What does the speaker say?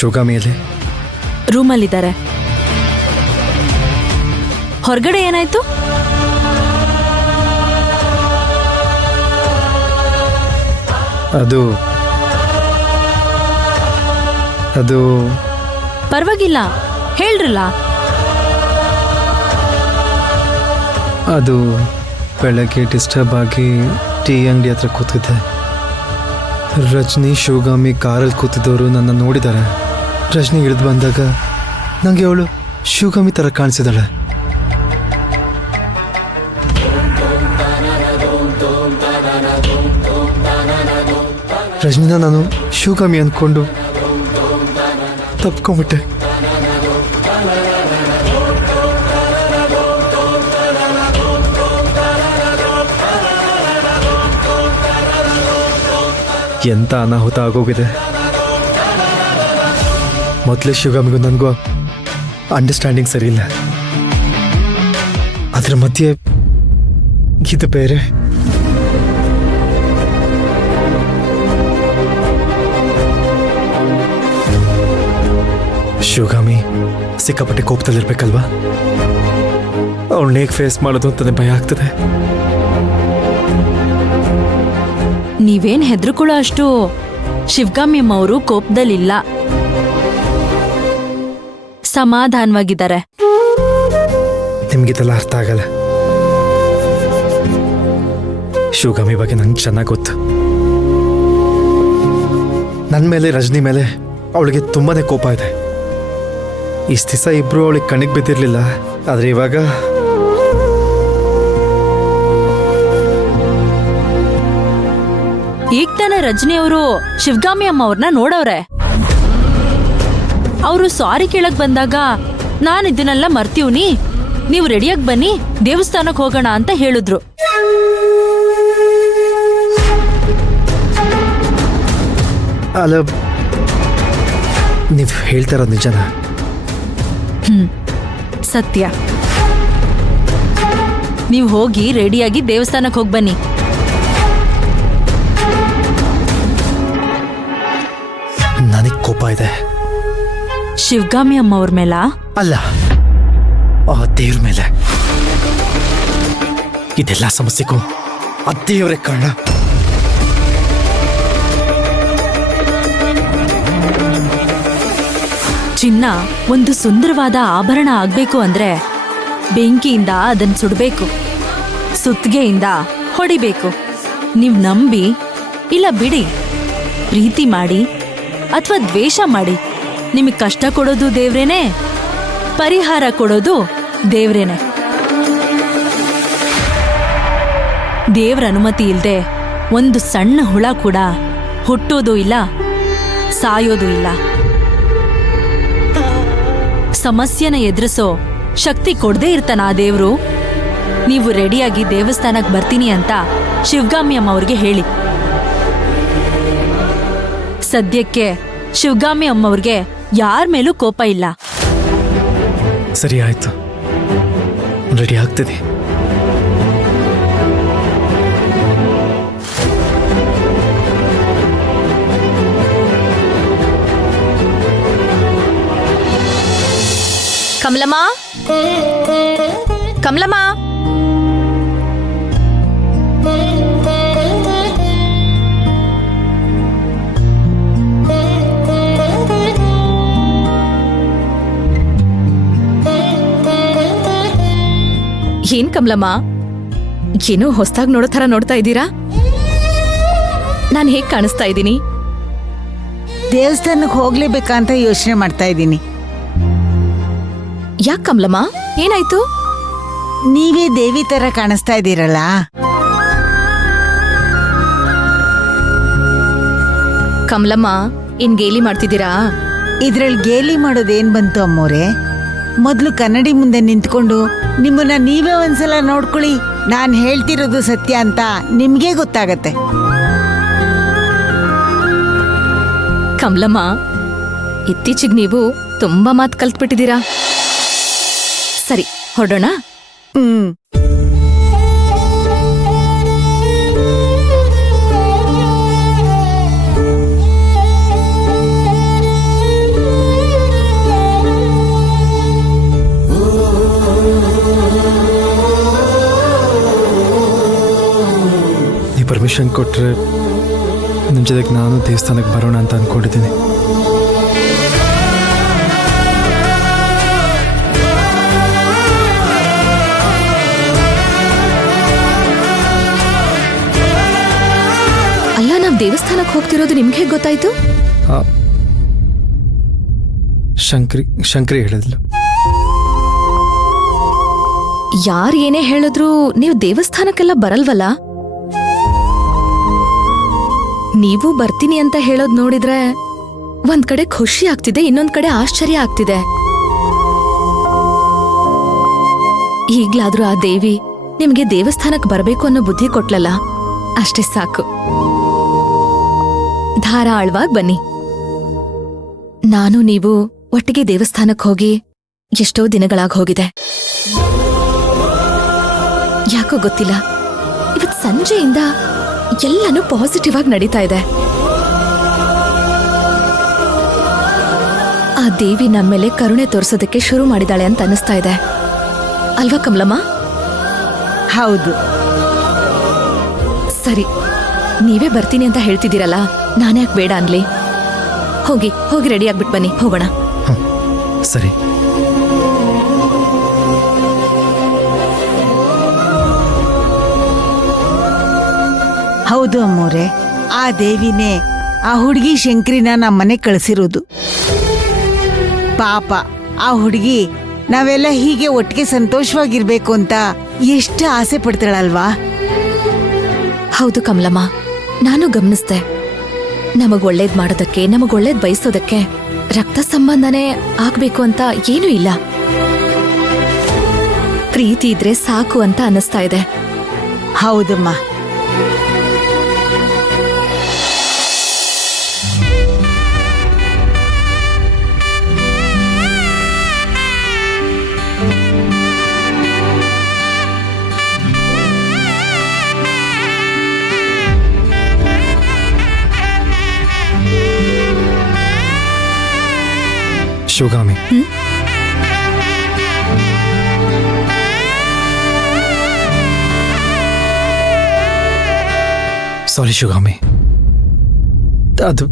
ಶಿವಗಾಮಿಯಲ್ಲಿ ರೂಮಲ್ಲಿದ್ದಾರೆ. ಹೊರಗಡೆ ಏನಾಯ್ತು? ಅದು ಅದು ಪರವಾಗಿಲ್ಲ, ಹೇಳ್ರಲ್ಲ. ಅದು ಬೆಳಗ್ಗೆ ಡಿಸ್ಟರ್ಬ್ ಆಗಿ ಟೀ ಅಂಗಡಿ ಹತ್ರ ಕೂತಿದ್ದೆ. ರಜನಿ ಶಿವಗಾಮಿ ಕಾರಲ್ಲಿ ಕೂತಿದ್ದವರು ನನ್ನ ನೋಡಿದ್ದಾರೆ. ರಜನಿ ಇಳಿದು ಬಂದಾಗ ನನಗೆ ಅವಳು ಶಿವಗಾಮಿ ಥರ ಕಾಣಿಸಿದಾಳೆ. ರಜನಿನ ನಾನು ಶಿವಗಾಮಿ ಅಂದ್ಕೊಂಡು ತಪ್ಕೊಂಬಿಟ್ಟೆ. ಎಂಥ ಅನಾಹುತ ಆಗೋಗಿದೆ. ಮೊದಲೇ ಶಿವಗಾಮಿಗೂ ನನಗೂ ಅಂಡರ್ಸ್ಟ್ಯಾಂಡಿಂಗ್ ಸರಿ ಇಲ್ಲ. ಅದರ ಮಧ್ಯೆ ಇದು ಬೇರೆ. ಶಿವಗಾಮಿ ಸಿಕ್ಕಾಪಟ್ಟೆ ಕೋಪದಲ್ಲಿರ್ಬೇಕಲ್ವಾ? ಅವಳನ್ನ ಹೇಗೆ ಫೇಸ್ ಮಾಡೋದು ಅಂತಲೇ ಭಯ ಆಗ್ತದೆ. ನೀವೇನ್ ಹೆದರ್ಕೊಳ್ಳೋ ಅಷ್ಟು ಶಿವಗಾಮಿ ಅಮ್ಮವರು ಕೋಪದಲ್ಲಿಲ್ಲ, ಸಮಾಧಾನವಾಗಿದ್ದಾರೆ. ನಿಮ್ಗಿದೆಲ್ಲ ಅರ್ಥ ಆಗಲ್ಲ. ಶಿವಗಾಮಿ ಬಗ್ಗೆ ನಂಗೆ ಚೆನ್ನಾಗಿ ಗೊತ್ತು. ನನ್ನ ಮೇಲೆ ರಜನಿ ಮೇಲೆ ಅವಳಿಗೆ ತುಂಬಾನೇ ಕೋಪ ಇದೆ. ಇಷ್ಟು ದಿವಸ ಇಬ್ರು ಅವಳಿಗೆ ಕಣ್ಣಿಗೆ ಬಿದ್ದಿರಲಿಲ್ಲ, ಆದರೆ ಇವಾಗ ಈಗ ತಾನೇ ರಜನಿ ಅವರು ಶಿವಗಾಮಿ ಅಮ್ಮ ಅವ್ರನ್ನ ನೋಡವ್ರೆ. ಅವರು ಸಾರಿ ಕೇಳಕ್ ಬಂದಾಗ ನಾನು ಇದನ್ನೆಲ್ಲ ಮರ್ತೀವ್ನಿ, ನೀವು ರೆಡಿಯಾಗಿ ಬನ್ನಿ, ದೇವಸ್ಥಾನಕ್ಕೆ ಹೋಗೋಣ ಅಂತ ಹೇಳಿದ್ರು. ಅಲ್ಲ, ನೀವು ಹೇಳ್ತಾರ ನಿಜನಾ? ಸತ್ಯ. ನೀವು ಹೋಗಿ ರೆಡಿಯಾಗಿ ದೇವಸ್ಥಾನಕ್ಕೆ ಹೋಗಿ ಬನ್ನಿ. ನನಗೆ ಕೋಪ ಇದೆ. ಶಿವಗಾಮಿ ಅಮ್ಮ ಅವ್ರ ಮೇಲ ಅಲ್ಲ, ಆ ದೇವ್ರ ಮೇಲೆ. ಇದೆಲ್ಲ ಸಮಸ್ಯೆಗೂ ಆ ದೇವ್ರೇ ಕಾರಣ. ಚಿನ್ನ ಒಂದು ಸುಂದರವಾದ ಆಭರಣ ಆಗ್ಬೇಕು ಅಂದ್ರೆ ಬೆಂಕಿಯಿಂದ ಅದನ್ನ ಸುಡಬೇಕು, ಸುತ್ತಿಗೆಯಿಂದ ಹೊಡಿಬೇಕು. ನೀವು ನಂಬಿ ಇಲ್ಲ ಬಿಡಿ, ಪ್ರೀತಿ ಮಾಡಿ ಅಥವಾ ದ್ವೇಷ ಮಾಡಿ, ನಿಮಗೆ ಕಷ್ಟ ಕೊಡೋದು ದೇವ್ರೇನೆ, ಪರಿಹಾರ ಕೊಡೋದು ದೇವ್ರೇನೆ. ದೇವ್ರ ಅನುಮತಿ ಇಲ್ಲದೆ ಒಂದು ಸಣ್ಣ ಹುಳ ಕೂಡ ಹುಟ್ಟೋದು ಇಲ್ಲ, ಸಾಯೋದು ಇಲ್ಲ. ಸಮಸ್ಯೆನ ಎದುರಿಸೋ ಶಕ್ತಿ ಕೊಡದೇ ಇರ್ತಾನ ಆ ದೇವ್ರು. ನೀವು ರೆಡಿಯಾಗಿ ದೇವಸ್ಥಾನಕ್ಕೆ ಬರ್ತೀನಿ ಅಂತ ಶಿವಗಾಮಿ ಅಮ್ಮ ಅವ್ರಿಗೆ ಹೇಳಿ. ಸದ್ಯಕ್ಕೆ ಶಿವಗಾಮಿ ಅಮ್ಮವ್ರಿಗೆ ಯಾರ ಮೇಲೂ ಕೋಪ ಇಲ್ಲ. ಸರಿ, ಆಯ್ತು, ರೆಡಿ ಆಗ್ತದೆ. ಕಮಲಮ್ಮ, ಕಮಲಮ್ಮ, ಏನ್ ಕಮಲಮ್ಮ, ಏನೋ ಹೊಸದಾಗಿ ನೋಡೋ ಥರ ನೋಡ್ತಾ ಇದ್ದೀರಾ? ನಾನು ಹೇಗ್ ಕಾಣಿಸ್ತಾ ಇದ್ದೀನಿ? ದೇವಸ್ಥಾನಕ್ಕೆ ಹೋಗ್ಲೇಬೇಕಂತ ಯೋಚನೆ ಮಾಡ್ತಾ ಇದ್ದೀನಿ. ಯಾಕೆ ಕಮಲಮ್ಮ, ಏನಾಯ್ತು? ನೀವೇ ದೇವಿ ತರ ಕಾಣಿಸ್ತಾ ಇದ್ದೀರಲ್ಲ. ಕಮಲಮ್ಮ, ಏನ್ ಗೇಲಿ ಮಾಡ್ತಿದ್ದೀರಾ? ಇದ್ರಲ್ಲಿ ಗೇಲಿ ಮಾಡೋದೇನ್ ಬಂತು ಅಮ್ಮೋರೆ? ಮೊದ್ಲು ಕನ್ನಡಿ ಮುಂದೆ ನಿಂತ್ಕೊಂಡು ನಿಮ್ಮನ್ನ ನೀವೇ ಒಂದ್ಸಲ ನೋಡ್ಕೊಳ್ಳಿ. ನಾನ್ ಹೇಳ್ತಿರೋದು ಸತ್ಯ ಅಂತ ನಿಮ್ಗೆ ಗೊತ್ತಾಗತ್ತೆ. ಕಮಲಮ್ಮ, ಇತ್ತೀಚೆಗೆ ನೀವು ತುಂಬಾ ಮಾತು ಕಲ್ತ್ಬಿಟ್ಟಿದ್ದೀರಾ. ಸರಿ, ಹೊರಡೋಣ. ಪರ್ಮಿಷನ್ ಕೊಟ್ಟರೆ ನಿಮ್ಮ ಜೊತೆಗೆ ನಾನು ದೇವಸ್ಥಾನಕ್ಕೆ ಬರೋಣ ಅಂತ ಅಂದ್ಕೊಂಡಿದ್ದೀನಿ. ಅಲ್ಲ, ನಾವ್ ದೇವಸ್ಥಾನಕ್ಕೆ ಹೋಗ್ತಿರೋದು ನಿಮ್ಗೆ ಹೇಗೆ ಗೊತ್ತಾಯ್ತು? ಶಂಕರಿ ಹೇಳಿದ್ಲು. ಯಾರು ಏನೇ ಹೇಳಿದ್ರು ನೀವು ದೇವಸ್ಥಾನಕ್ಕೆಲ್ಲ ಬರಲ್ವಲ್ಲ? ನೀವು ಬರ್ತೀನಿ ಅಂತ ಹೇಳೋದ್ ನೋಡಿದ್ರೆ ಒಂದ್ ಕಡೆ ಖುಷಿ ಆಗ್ತಿದೆ, ಇನ್ನೊಂದ್ ಕಡೆ ಆಶ್ಚರ್ಯ ಆಗ್ತಿದೆ. ಈಗ್ಲಾದ್ರೂ ಆ ದೇವಿ ನಿಮ್ಗೆ ದೇವಸ್ಥಾನಕ್ಕೆ ಬರಬೇಕು ಅನ್ನೋ ಬುದ್ಧಿ ಕೊಟ್ಲಲ್ಲ, ಅಷ್ಟೇ ಸಾಕು. ಧಾರಾಳವಾಗಿ ಬನ್ನಿ. ನಾನು ನೀವು ಒಟ್ಟಿಗೆ ದೇವಸ್ಥಾನಕ್ಕೆ ಹೋಗಿ ಎಷ್ಟೋ ದಿನಗಳಾಗ ಹೋಗಿದೆ. ಯಾಕೋ ಗೊತ್ತಿಲ್ಲ, ಇವತ್ ಸಂಜೆಯಿಂದ ಎಲ್ಲನೂ ಪಾಸಿಟಿವ್ ಆಗಿ ನಡೀತಾ ಇದೆ. ಆ ದೇವಿ ನಮ್ಮೇಲೆ ಕರುಣೆ ತೋರಿಸೋದಕ್ಕೆ ಶುರು ಮಾಡಿದಾಳೆ ಅಂತ ಅನಿಸ್ತಾ ಇದೆ ಅಲ್ವಾ ಕಮಲಮ್ಮ? ಹೌದು. ಸರಿ, ನೀವೇ ಬರ್ತೀನಿ ಅಂತ ಹೇಳ್ತಿದ್ದೀರಲ್ಲ, ನಾನ್ಯಾಕೆ ಬೇಡ ಅನ್ಲಿ? ಹೋಗಿ ರೆಡಿ ಆಗ್ಬಿಟ್ಟು ಬನ್ನಿ, ಹೋಗೋಣ. ಸರಿ. ಹೌದು ಅಮ್ಮೋರೆ, ಆ ದೇವಿನೇ ಆ ಹುಡುಗಿ ಶಂಕರಿನ ನಮ್ಮನೆ ಕಳಿಸಿರೋದು. ಪಾಪ ಆ ಹುಡುಗಿ ನಾವೆಲ್ಲ ಹೀಗೆ ಒಟ್ಟಿಗೆ ಸಂತೋಷವಾಗಿರ್ಬೇಕು ಅಂತ ಎಷ್ಟು ಆಸೆ ಪಡ್ತಾಳಲ್ವಾ? ಹೌದು ಕಮಲಮ್ಮ, ನಾನು ಗಮನಿಸ್ದೆ. ನಮಗ್ ಒಳ್ಳೇದ್ ಮಾಡೋದಕ್ಕೆ, ನಮಗ್ ಒಳ್ಳೇದ್ ಬಯಸೋದಕ್ಕೆ ರಕ್ತ ಸಂಬಂಧನೇ ಆಗ್ಬೇಕು ಅಂತ ಏನೂ ಇಲ್ಲ. ಪ್ರೀತಿ ಇದ್ರೆ ಸಾಕು ಅಂತ ಅನ್ನಿಸ್ತಾ ಇದೆ. ಹೌದಮ್ಮ. ಶಿವಗಾಮಿ, ಸಾರಿ ಶಿವಗಾಮಿ, ಅದು